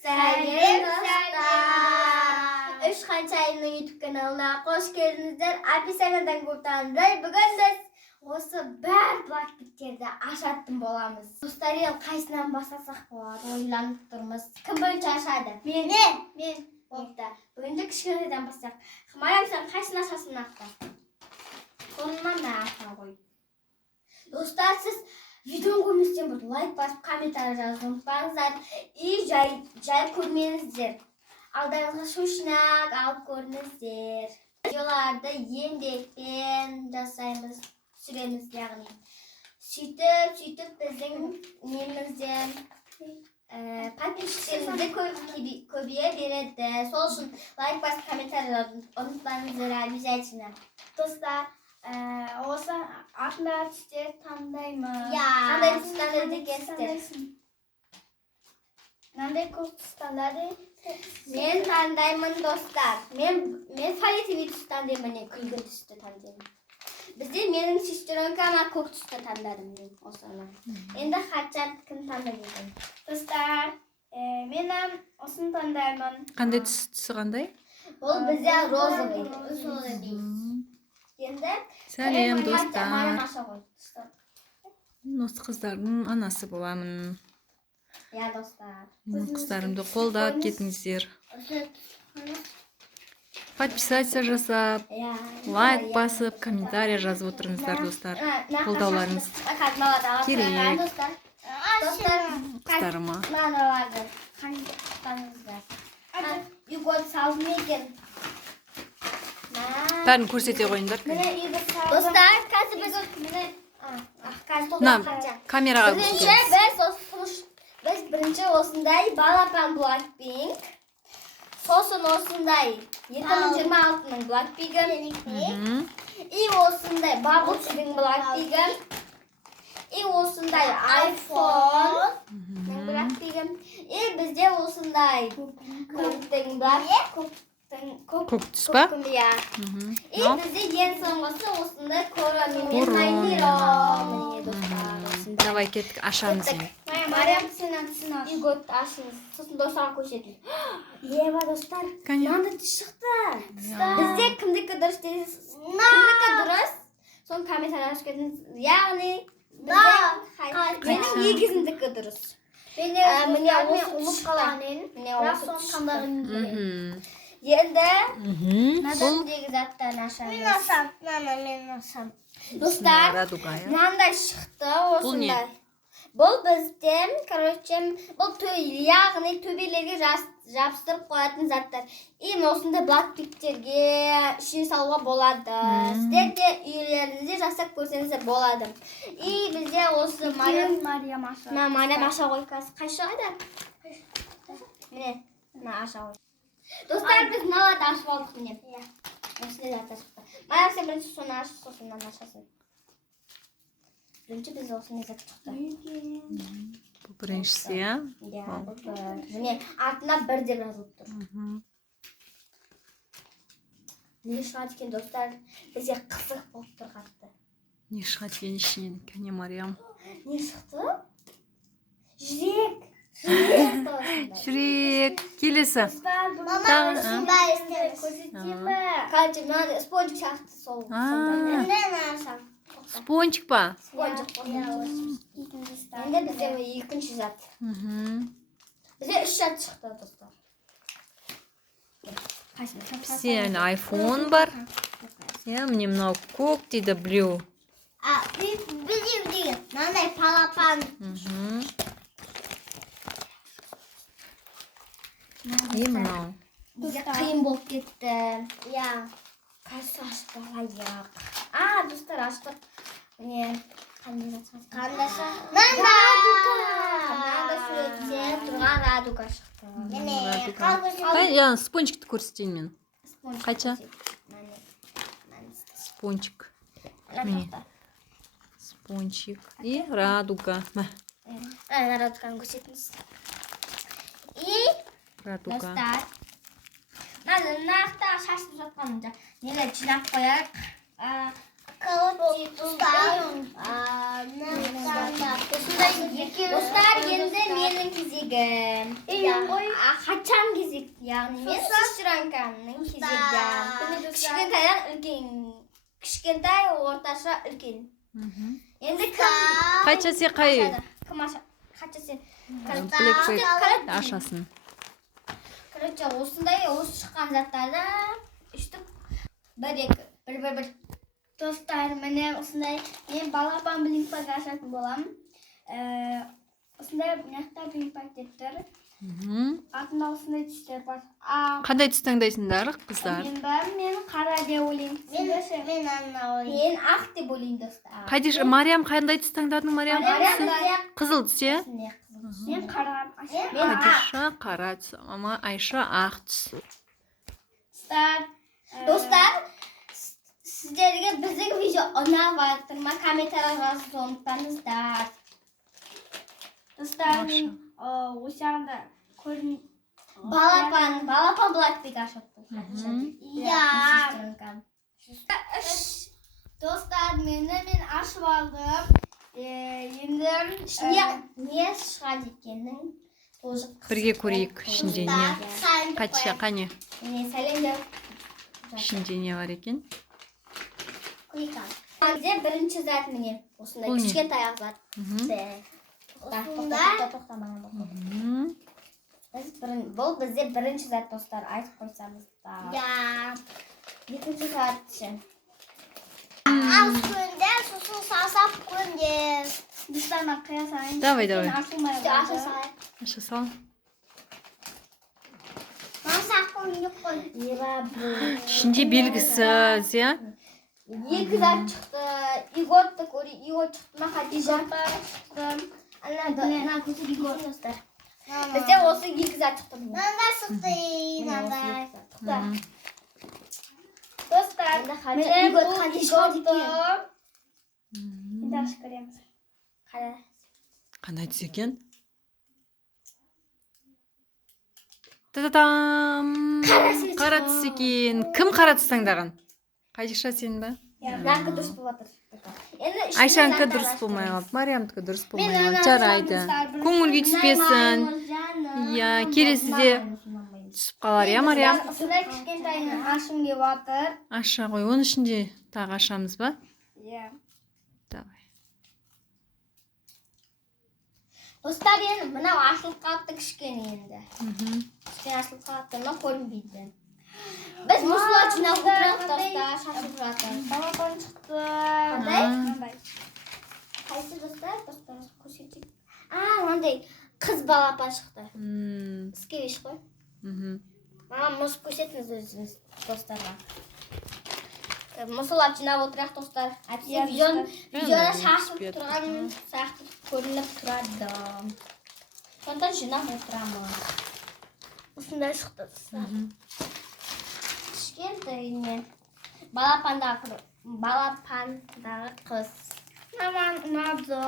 Сәлем достар. Үш қаншайымның YouTube каналына қош келдіңіздер. Описаниyaдан көрсеңіздер, бүгін біз осы бар блокбиттерді ашатын боламыз. Достар, қайсынан бастасақ болады? Ойланып тұрмыз. Кім бірінші ашады? Мен. Болыпты. Бүгінде кішкенеден бастайық. Марам, сен қайсыны ашасың нақты? Сонынан да аша ғой. Достар, сіз видеоны көрместен бір лайк басып, комментарий жазып ұмытпаңыздар. И жай көрмеңіздер. Алдарыңызға шошынақ алып көріңіздер. Видеоларды еңбекпен жасаймыз, түсіреміз яғни. Сөйтіп біздің немізден подписчиктерімізді көбейе береді. Сол үшін лайк басып, комментарий жазып ұмытпаңыздар обязательно. Достар, осы артындағы түстер таңдаймыз. Қандай түс таңдайды екенсіздер? Қандай көп түс таңдады? Мен таңдаймын достар. Мен фиолетовый түс таңдаймын, күлгін түсті таңдаймын. Бізде менің сестренка ана көк түсті таңдадым мен осыны. Енді Хатжан кім таңдайды екен? Достар, мен осыны таңдаймын. Қандай түсі қандай? Бұл бізде розовый. Енді сәлем достар. Осы қыздардың анасы боламын. Я достар. Қыздарымды қолдап кетіңіздер. Подписаться жасап, лайк басып, комментарий жазып отырыңыздар достар. Қолдауларыңыз керек. Қыздарыма. Бәрін көрсете қойыңдар. Достар, қазір біз камераға көрсетеміз. Біз бірінші осындай балапан Blackpink, сосын осындай 2026-ның Blackpink'ın, и осындай Bubble'ның Blackpink'ın, и осындай iPhone'ның Blackpink'ın, и бізде осындай көктің Көк түс па? И бізде ең соңғысы осындай Корона. Давай кеттік, ашамыз енді. Марям, сен түсін аш. Үйгөт ашыңыз. Сосын достарға көрсетіңіз. Ева, достар, мынандай түс шықты. Бізде кімдікі дұрыс дейсіз? Кімдікі дұрыс? Соны комментарий жазып кетіңіз. Яғни, менің егізімдікі дұрыс. Міне ұмыт қалғанын. Бірақ соны қандағын керек. Енді, надан дегі заттан ашамыз. Мен ашам. Достар, мынандай шықты осындай. Бұл бізден, бұл яғни төбелерге жабыстырып қоятын заттар. И осындай блокбиттерге ішіне салуға болады. Сіздер де үйлеріңізде жасап көрсеңіздер болады. И бізде осы Мария аша ғой. Қайшы қайда? Міне, аша ғой. Достар, біз мыналарды ашып алдық міне. Осындай заттар шықты. Мария, сен бірінші соны ашып, сосын ашасың. Бірінші біз осындай зат шықты. Бұл біріншісі, я? Иә, бұл бір. Міне, артына бір деп жазылып тұр. Не шығады екен, достар? Бізде қызық болып тұр қатты. Не шығады екен ішінен, кәне Мариям? Не шықты? Жүрек. Жүрек, келесі. Мама, сынбай істеміз. Көрсетемі? Қанчы, мынады спонжик шақты сол. Мен ашам. Спончик па? Спонжик. Енді бізде екінші зат. Бізде үш зат шықты, достар. Бізде iPhone бар. Міне мынау көк дейді, blue. Білдім деген, мынандай палапан. И мынау. Бізге қиын болып кетті. Иә. Қайсы ашып алайық. Достар, аштық. Міне, қандай зат? Мынандай суретте тұрған радуга шықты. Міне, спончикті көрсетейін мен. Қайша? Спончик. Міне. Спончик и радуга. Радуганы көрсетіңіз. И Радуга. достар, нақты шашып жатқанымда нелер жинап қояйық. Достар, енді менің кезегім. qachon кезек, ya'ni men sestrankamning kezigidan. Kichkintadan ulkan. Kichkintoy, o'rtacha, ulkan. Endi kim Qachasi qayib? Kim qachasi? Aşasın. Короче, осындай осы шыққан заттарды үштік бір достар, міне осындай мен балапан блинпак ашатын боламын. Осындай мынаяқта блинпак деп тұр. Артында осындай түстер бар. Қандай түс таңдайсыңдар, қыздар? Мен қара деп ойлаймын. Мен ана ойлаймын. Мен ақ деп ойлаймын, достар. Қадиш, Мариям қандай түс таңдадың, Мариям? Қызыл түс, е? Мен қара. Қадиша қара түс, ama Айша ақ түс. Достар, сіздерге біздің видео ұнап жатыр ма? Комментария жазып ұмытпаңыздар. Достар, мен осы жағында көрдім. Балапан блэкпик ашыпты. Иә. Достар, мен ашып алдым. Енді не шығады екенін Бірге көрейік, ішінде не? Қадиша, қане? Сәлемдер. Ішінде не бар екен? Бізде бірінші зат міне. Осындай кішкентай ақ зат. Бұл бізде бірінші зат, достар, айтып қойсамыз. Екінші зат үшін. Аз көнде, сосын сасап көнде. Достарына қия сайын. Давай. Аша сайын. Аша сал. Сақ көнде қой. Ішінде белгісіз, е? Екі зат шықты. Игорды көрі. Игор шықты ма? Қадиша шықты. Ана көсіп Игор достар. Бізде осы екі зат шықты. Нандай шықты. Достар, мен бұл Игорды. Енді ашып көреміз. Қандай түс екен? Та-да-дам! Қара түс екен. Кім қара түс таңдаған? Қадиша сен ба? Накі дұрыс болып жатыр. Айшанікі дұрыс болмай қалды. Мариямдікі дұрыс болмай қалды. Жарайды. Көңілге түспесін. Иә, келесіде түсіп қалар, иә, Мариям? Осындай кішкентайын ашым деп жатыр. Аша ғой. Оның ішінде тағы ашамыз ба? Иә. Давай. Достар, енді мынау ашылып қалыпты кішкене енді. Кішкене ашылып қалыпты, мына көрінбейді. Біз мұсылар жинап отырайық, достар, шашылып жатыр. Балапан шықты. Қандай? Қайсы достар? Достар, көрсетейік. Мынандай қыз балапан шықты. Скевиш қой. Маған мұз көрсетіңіз өзіңіз, достарға. Мұсылар жинап отырайық, достар. Әйтсе видеода шашылып тұрған сияқты көрініп тұрады. Сонда жинап отырамыз. Осындай шықты. Кішкентайне балапандағы қыз. Маған ұнады.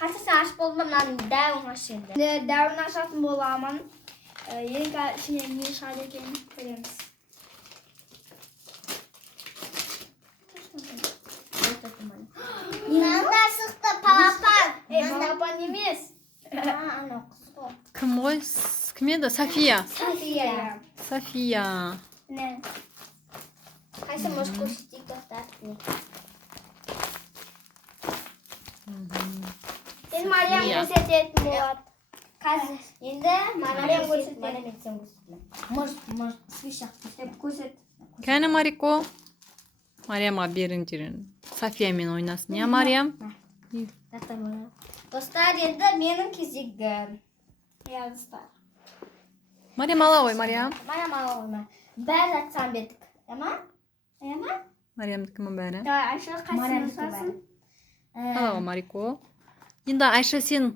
Қасысын ашып болдым, мынаның дәуін ашылды. Дәуін ашатын боламын. Енді ішіне не шығады екенін көреміз. Мынандай шықты балапан. Балапан емес. Анау қыз ғой. Кім ғой? Кім еді? София. София. Қайсы мұз көрсетейік, достар. Сен Мариям көрсететін болады. Қазір. Енді Мариям көрсететін. Мұз, свишақ көрсет. Кәне, Марико. Мариямға беріңдер. Софиямен ойнасын, я, Мариям? Достар, енді менің кезегім. Я, достар. Мариям ала ғой, Мариям. Мариям ала ғой, ма. Бәрі жатсам бедік. Яма? Яма? Мариямдікі ма бәрі? Айша қайсың ұсасын? Ала ғой, Марико. Енді Айша сен...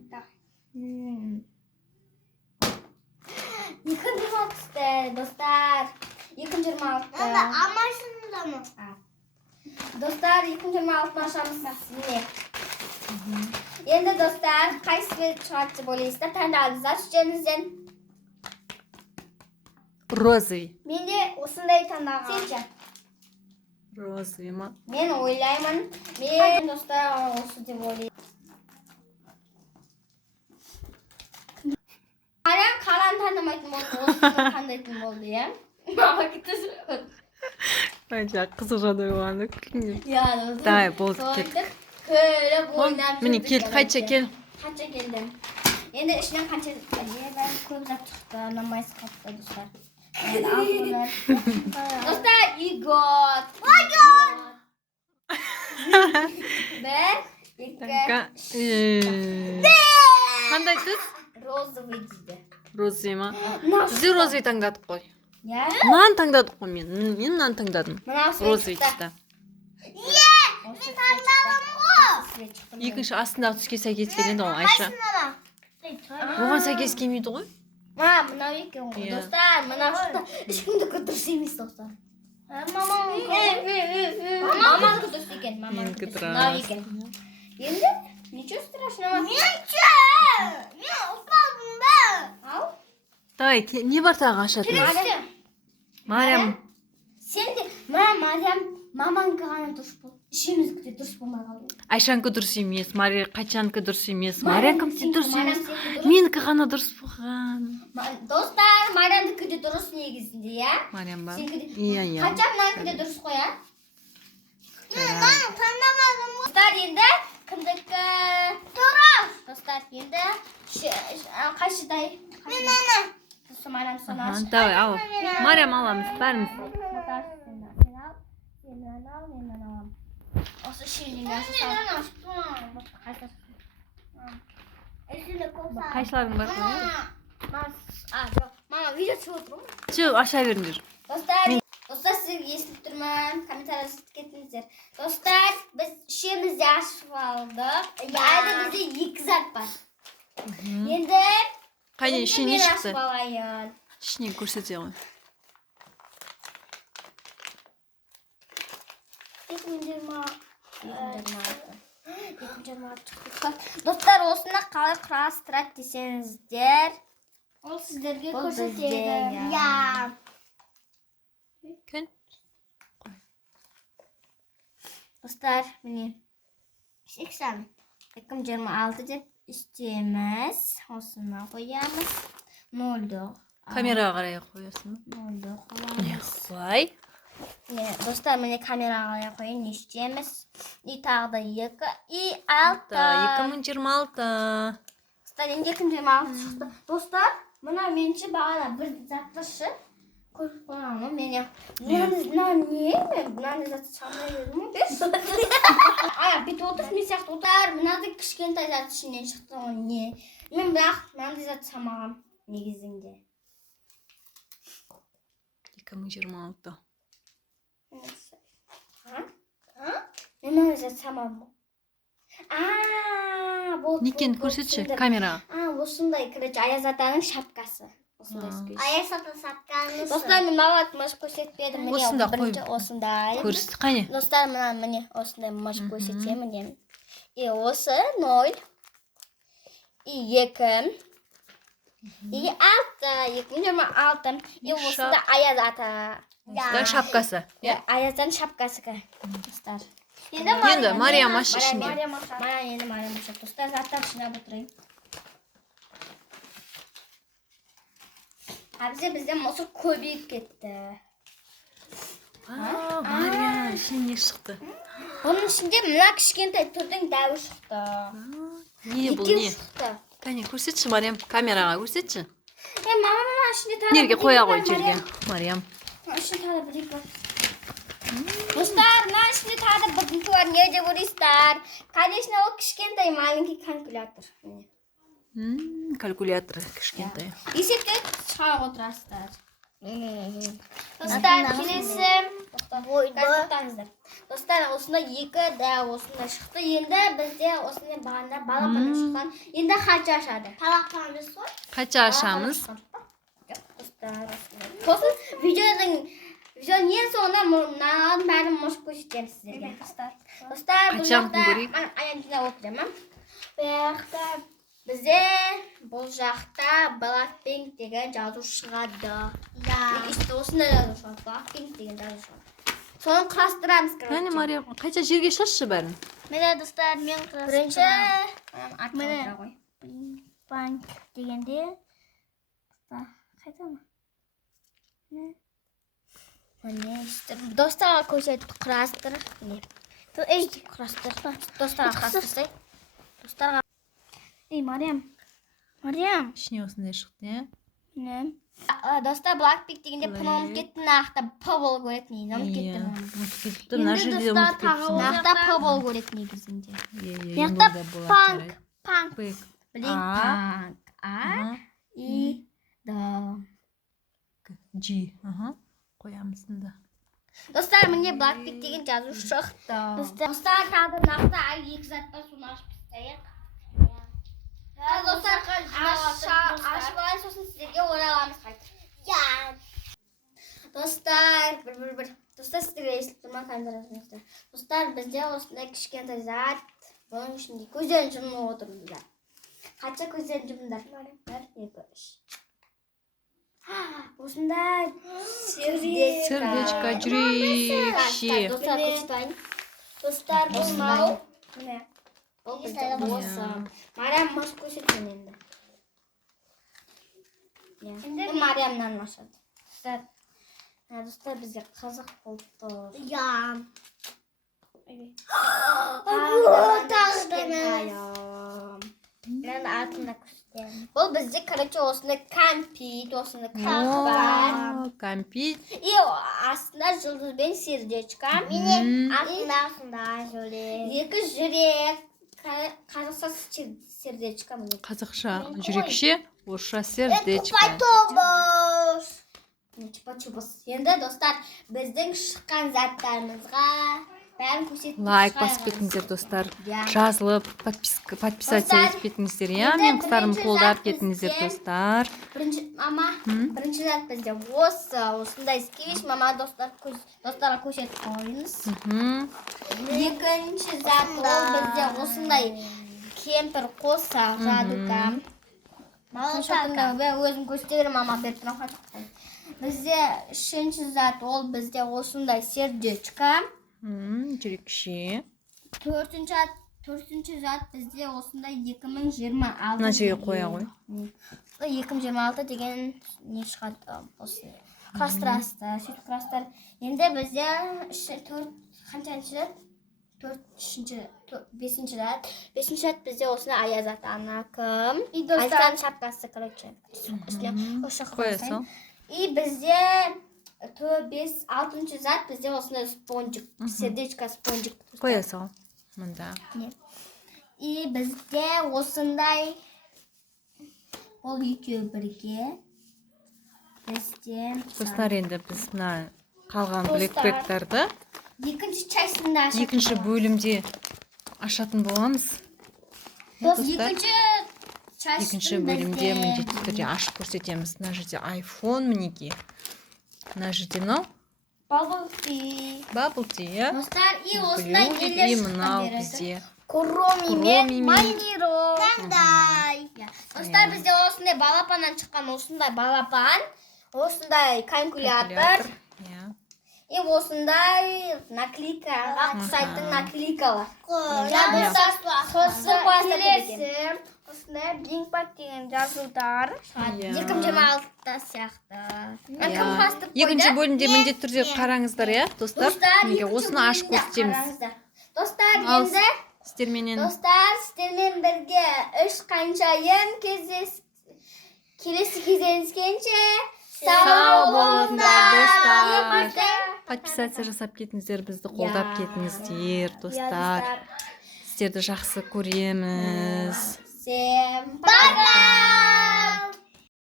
Екін 26-ті, достар. Екін 26-ті. Амашында ма? Достар, екін 26-ны ашамыз. Енді, достар, қайсы бет шығады деп ойлайсыздар? Таңдаңыздар жүздеріңізден. Розовый. Мен де осындай таңдаған. Сенші? Розовый ма? Мен ойлаймын. Мен, достар, осы деп ойлаймын. Мариям қаланы Qanday til bo'ldi ya? Ayşe kızıca duygulandı. Ya, Давай, bo'ldi, ket. Ko'rib o'ynab Mini kel, qaycha kel. Qancha keldim. Endi ishdan qancha ben ko'p zat chiqdi, namoyish qildi do'stlar. Do'stlar, you got. Bir, ikki. Qanday tuz? Розовый deydi. Rozi mi? Bizi Rozi'yi tangladık qo'y. Ya. Nan tangladık qo'y men. Men nan tangladim. Rozi chiqdi. Men tanladim. Ikkinchi aslında tusga sakkiz keladi o Ayşe. Bugun sakkiz kelmaydi qo'y. Ha, mana ekan. Do'stlar, mana shunda ishimni ko'tirish emas do'stlar. Mamam ko'tirish ekan, mamam. Mana ekan. Endi necha strashnomi? Necha? Men uxladim ben. Al. Давай, не бар тағы ашатын. Mariam. Sen de, Mariam, mamаңға ғана дұрыс бол. İşimizdeki de dürüst bulmaya kaldı. Ayşan'kı dürüst емес, Qaçan'kı dürüst емес, Mariam'kı dürüst емес. Meniki ғана dürüst болған. Dostlar, Mariam'daki de dürüst negizinde ya. Mariam бар. Iya. Qaçan'nanki de dürüst koya. Ben tanımadım. Dostlar, endi kimdeki? Dürüst. Dostlar, endi qaysiday? Men ana. Dostlar, Mariam sana. Давай, al. Mariam alamız, vermiz. Mendan alam. Осы ширинге ашсам. Qaysilaring бар? Mama video çekip oturum. Çık, aşağı verin. Dostlar size esnip durman, komentarlar yazıp kettingizler. Dostlar, biz işimiz yaşıp aldık. Yani bize 2 zat var. Endi Qani işin ne çıktı? Balayın. İşini ko'rsatayım. Dostlar, osuna qalay qurastiradi desangizlar. O sizlarga ko'rsataydim. Ya. Kun. Dostlar, meni 2026 deb istaymiz. Osuna qo'yamiz. 0. Kameraga qaray qo'yasan. 0 qo'yamiz. Voy. Dostlar, meni kameraga qo'ying, ne istaymiz? Tag'da 2 6. 2026. Dostlar, endi 2026 chiqdi. Dostlar, mana menchi bag'ala bir zatlashi ko'rib qo'yaman. Meni nani zat chamayapmi? Aya, bitta o'tirib, men siyaqta o'tar, bunaqada kichkintoy zat ishimdan chiqdi. Ne? Men бірақ nani zat chamag'am negizingda. 2026. Nima zat chamag'am? Bu. Nikin ko'rsatchi kameraga. O'shunday kirich Ayaz otaning shapkasi. Ayaz ota shapkasi. Do'stlar, nima vaqt mosh ko'rsatdim. Meni birinchi o'shunday. Ko'rsat qani? Do'stlar, meni o'shunday mosh ko'rsatdim. O'si 0 2 6 o'sida Ayaz ota. Da şapkası. Ayazdan shapkasiga. Do'stlar. Endi Mariam ash ishini. Mana endi Mariam ash. Do'stlar, zatdan shinab o'tiring. Bizde motor ko'payib ketdi. Mariam ishing ne chiqdi? Bunun içinde mana kichkintoy turdan davush chiqdi. Ne bu ne? Qani ko'rsatchi Mariam, kameraga ko'rsatchi. Mama shuni tanib. Yerga qo'ya qo'y yerga. Mariam. Shuni tanib bilik bor. Do'stlar, mana shuni tanib bilik bor. Nega bo'laysizlar? Конечно, o kichkintoy malinki kalkulyator. Kalkulyator kichkintoy. Esepga chiqarib o'tirasizlar. Do'stlar, kelesi to'xtangizlar. Do'stlar, o'sunda 2 da o'sunda chiqdi. Endi bizda o'sunda banda balapani chiqqan. Endi qancha ashadi? Balapamiz bor. Qancha ashamiz? Do'stlar, videoning en sonunda bari mosh ko'rsatamiz sizlarga. Do'stlar, bu yoqda men ayamda o'tiraman. Bu yoqda bize bu yoqda Blackpink degan yozuv chiqadi. İşte o'sunda yozuv chiqadi. Blackpink degan yozuv chiqadi. So'ng qurastiramiz. Qani Mariam, qancha yerga shoshchi bari? Mana do'stlar, men birinchi mana Blackpink deganda qaytami? Міне işte достарға көрсетіп құрастыр. Міне. Ей, құрастыр. Достарға құрастырсай. Достарға. Ей, Мариям. ішіне осындай шықты, иә? Ne? Dostlar Blackpink degende pın olmup kettin naqta P bol көрет не? Olmup kettin. ұмытып кетіпті. Мына жерде де ұмытып кетіпсің. Naqta P bol көрет негізінде. Мынақта Punk. Пэк. Білейік, punk. A, I, D. G. Қоямыз да. Dostlar mіне Blackpink деген жазу шықты. Dostlar қазір naqta екі затта соны ашып тастайық. Dostlar ашып алайын, сосын сіздерге ораламыз қайтып. Достар, бір. Достар, сіздерге естіліп тұрма камерасын. Достар, бізде осындай кішкентай зат. Бұның ішінде көздерін жұмып отырмыздар. Қанша көздерін жұмыңдар? 1, 2, 3. Осындай Сердечко, жүрек, ше. Достар, көрсетайын. Достар, бұл мынау. Міне. Бұл бізде осы. Мариям маш көрсеткен енді. Бұл Мариямнан машады. Достар, бізде қызық болды. Я. Мен артында көрсетемін. Бұл бізде, короче, осындай кәмпит, осындай қақпар. Кәмпит. И астында жұлдыз бен сердечко. Менен астында жүрек. Екі жүрек. Қазақша сердечко. Қазақша жүрекше, орысша сердечко. Чупа-чупас. Енді, достар, біздің шыққан заттарымызға бәрін көрсетіп Лайк басып кетіңіздер, достар. Жазылып, подписаться етіп кетіңіздер, иә? Мен қыздарым қолдап кетіңіздер, достар. Бірінші зат бізде осы. Осындай скевиш, мама достарға көрсетіп қойыңыз. Екінші зат ол бізде осындай кемпір қосақ жадыға. Өзім көрсетемін, мама беріп тұрам. Бізде үшінші зат ол бізде осындай сердечко. Жүрекше. Төртінші зат бізде осындай 2026. Мына жерге қоя ғой. 2026 деген не шығады осы. Крастырастар, сөйтіп крастар. Енді бізде қаншаншы зат? Бесінші зат. Бесінші зат бізде осындай аяз ата-ана кім? Айтқан шапкасы, короче. Қоя сал. И бізде 5-6 зат бізде осындай спонжик, сердечко спонжик. Қоя сал. Мында. И бізде осындай ол екеуі бірге. Бізде Достар, енді біз мына қалған блэкпэктарды екінші частында ашатын. екінші бөлімде ашатын боламыз. Екінші бөлімде міндетті түрде ашып көрсетеміз. Мына жерде iPhone мінеки. Мына жерде мынау Bubble Tea, иә? Достар, и осындай нелер шыққан мынау береді. бізде Куроми мен Майниро. Достар, Иә. бізде осындай балапаннан шыққан осындай балапан. Осындай калькулятор. Иә. И осындай наклейкаға ұқсайтын наклейкалар. Келесі осындай Блинкбак деген жазудар. 2026 сияқты. Кім құрастырып қойды? Екінші бөлімде міндетті түрде қараңыздар, иә, достар? Неге осыны ашып көрсетеміз. Достар, енді Сіздермен бірге үш қаншайым келесі кездескенше сау болыңдар, достар. Подписация жасап кетіңіздер, бізді қолдап кетіңіздер, достар. Сіздерді жақсы көреміз. Всем пока!